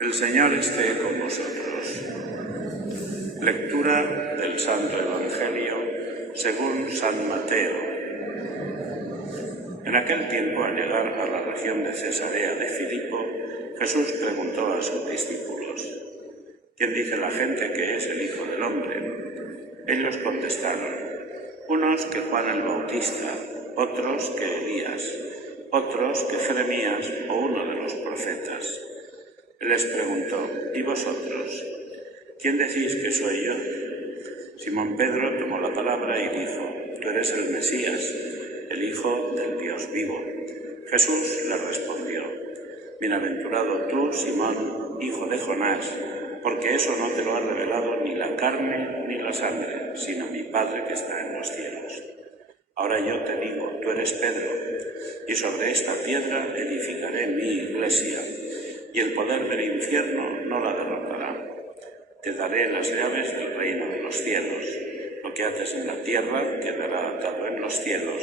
El Señor esté con vosotros. Lectura del Santo Evangelio según San Mateo. En aquel tiempo, al llegar a la región de Cesarea de Filipo, Jesús preguntó a sus discípulos: ¿Quién dice la gente que es el Hijo del Hombre? Ellos contestaron: unos que Juan el Bautista, otros que Elías, otros que Jeremías o uno de los profetas. Él les preguntó: ¿y vosotros? ¿Quién decís que soy yo? Simón Pedro tomó la palabra y dijo: Tú eres el Mesías, el Hijo del Dios vivo. Jesús le respondió: Bienaventurado tú, Simón, hijo de Jonás, porque eso no te lo ha revelado ni la carne ni la sangre, sino mi Padre que está en los cielos. Ahora yo te digo: tú eres Pedro, y sobre esta piedra edificaré mi iglesia, y el poder del infierno no la derrotará. Te daré las llaves del reino de los cielos. Lo que haces en la tierra quedará atado en los cielos,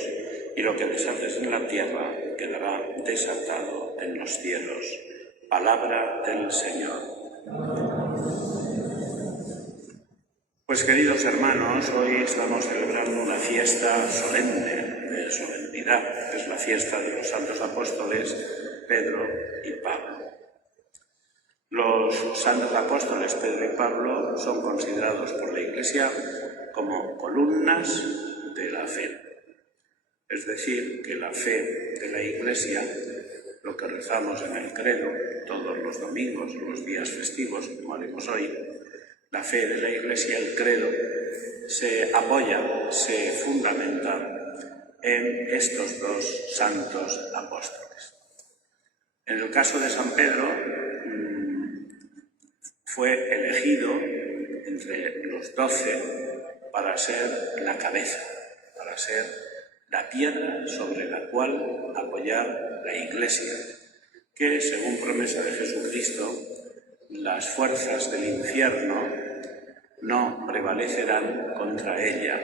y lo que deshaces en la tierra quedará desatado en los cielos. Palabra del Señor. Pues, queridos hermanos, hoy estamos celebrando una fiesta solemne, de solemnidad. Es la fiesta de los santos apóstoles Pedro y Pablo. Los santos apóstoles Pedro y Pablo son considerados por la Iglesia como columnas de la fe. Es decir, que la fe de la Iglesia, lo que rezamos en el credo todos los domingos, los días festivos, como haremos hoy, la fe de la Iglesia, el credo, se apoya, se fundamenta en estos dos santos apóstoles. En el caso de San Pedro, fue elegido entre los 12 para ser la cabeza, para ser la piedra sobre la cual apoyar la Iglesia, que, según promesa de Jesucristo, las fuerzas del infierno no prevalecerán contra ella.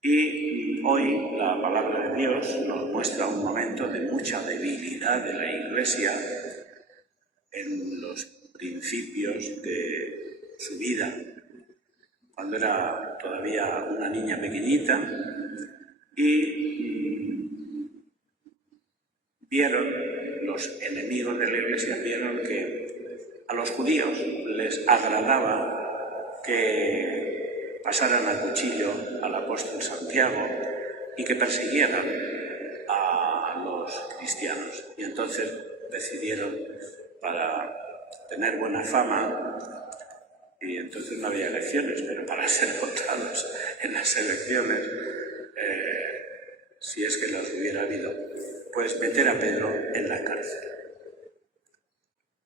Y hoy la palabra de Dios nos muestra un momento de mucha debilidad de la Iglesia en los principios de su vida, cuando era todavía una niña pequeñita, y los enemigos de la Iglesia vieron que a los judíos les agradaba que pasaran a cuchillo al apóstol Santiago y que persiguieran a los cristianos. Y entonces decidieron, para tener buena fama, y entonces no había elecciones, pero para ser votados en las elecciones, si es que las hubiera habido, pues meter a Pedro en la cárcel.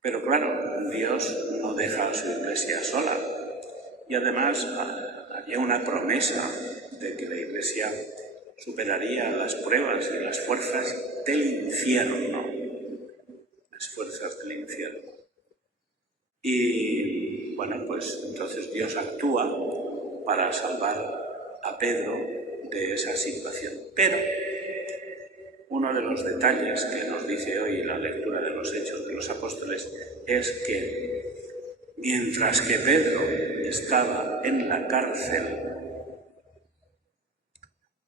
Pero claro, Dios no deja a su Iglesia sola, y además había una promesa de que la Iglesia superaría las pruebas y las fuerzas del infierno, las fuerzas del infierno. Y bueno, pues entonces Dios actúa para salvar a Pedro de esa situación. Pero uno de los detalles que nos dice hoy la lectura de los Hechos de los Apóstoles es que mientras que Pedro estaba en la cárcel,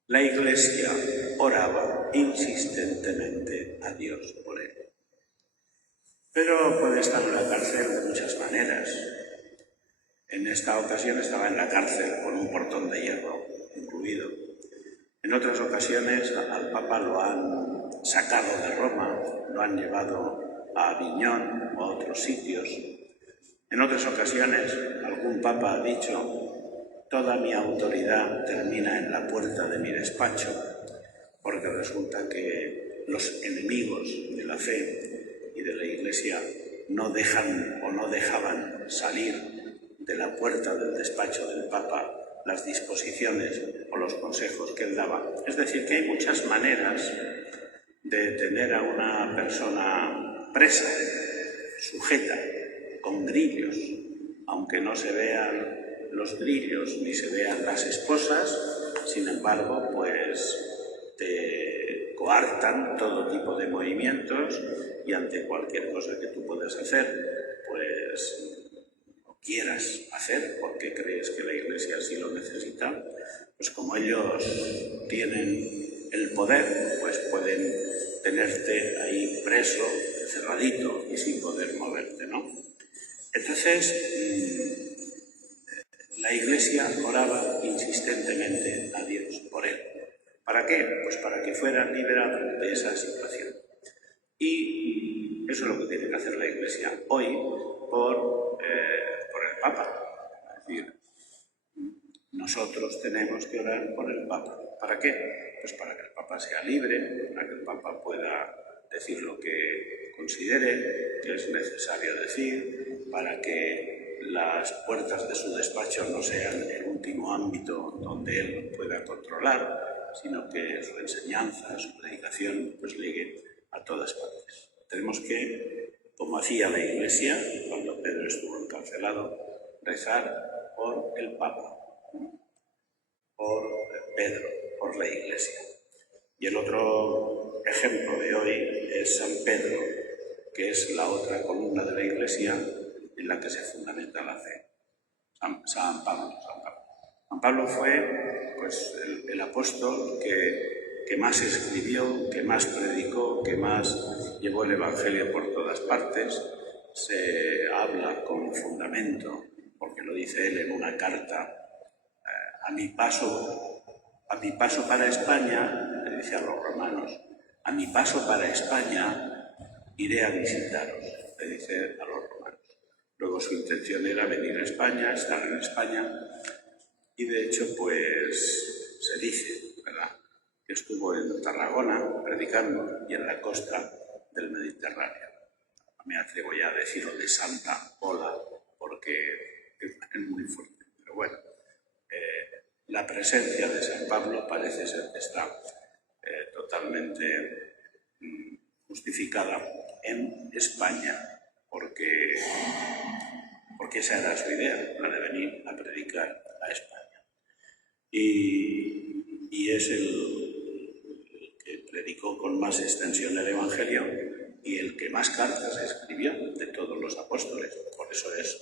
la Iglesia oraba insistentemente a Dios por él. Pero puede estar en la cárcel de muchas maneras. En esta ocasión estaba en la cárcel con un portón de hierro incluido. En otras ocasiones al Papa lo han sacado de Roma, lo han llevado a Aviñón o a otros sitios. En otras ocasiones algún Papa ha dicho: toda mi autoridad termina en la puerta de mi despacho, porque resulta que los enemigos de la fe y de la Iglesia no dejan o no dejaban salir de la puerta del despacho del Papa las disposiciones o los consejos que él daba. Es decir, que hay muchas maneras de tener a una persona presa, sujeta, con grillos, aunque no se vean los grillos ni se vean las esposas. Sin embargo, pues te coartan todo tipo de movimientos y ante cualquier cosa que tú puedas hacer, pues o quieras hacer porque crees que la Iglesia así lo necesita, pues como ellos tienen el poder, pues pueden tenerte ahí preso, cerradito y sin poder moverte, ¿no? Entonces, la Iglesia oraba insistentemente a Dios por él. ¿Para qué? Pues para que fuera liberado de esa situación. Y eso es lo que tiene que hacer la Iglesia hoy por el Papa. Es decir, nosotros tenemos que orar por el Papa. ¿Para qué? Pues para que el Papa sea libre, para que el Papa pueda decir lo que considere que es necesario decir, para que las puertas de su despacho no sean el último ámbito donde él pueda controlar, sino que su enseñanza, su predicación, pues llegue a todas partes. Tenemos que, como hacía la Iglesia cuando Pedro estuvo encarcelado, rezar por el Papa, por Pedro, por la Iglesia. Y el otro ejemplo de hoy es San Pedro, que es la otra columna de la Iglesia en la que se fundamenta la fe. San Pablo. San Pablo fue pues, el apóstol que más escribió, que más predicó, que más llevó el Evangelio por todas partes. Se habla con fundamento, porque lo dice él en una carta, a mi paso para España, le dice a los romanos, a mi paso para España iré a visitaros, le dice a los romanos. Luego su intención era venir a España, estar en España, y de hecho, pues, se dice, ¿verdad?, que estuvo en Tarragona predicando y en la costa del Mediterráneo. No me atrevo ya a decirlo de Santa Pola, porque es muy fuerte, pero bueno. La presencia de San Pablo parece ser que está totalmente justificada en España, porque esa era su idea, la de venir a predicar a España. Y es el que predicó con más extensión el Evangelio y el que más cartas escribió de todos los apóstoles. Por eso es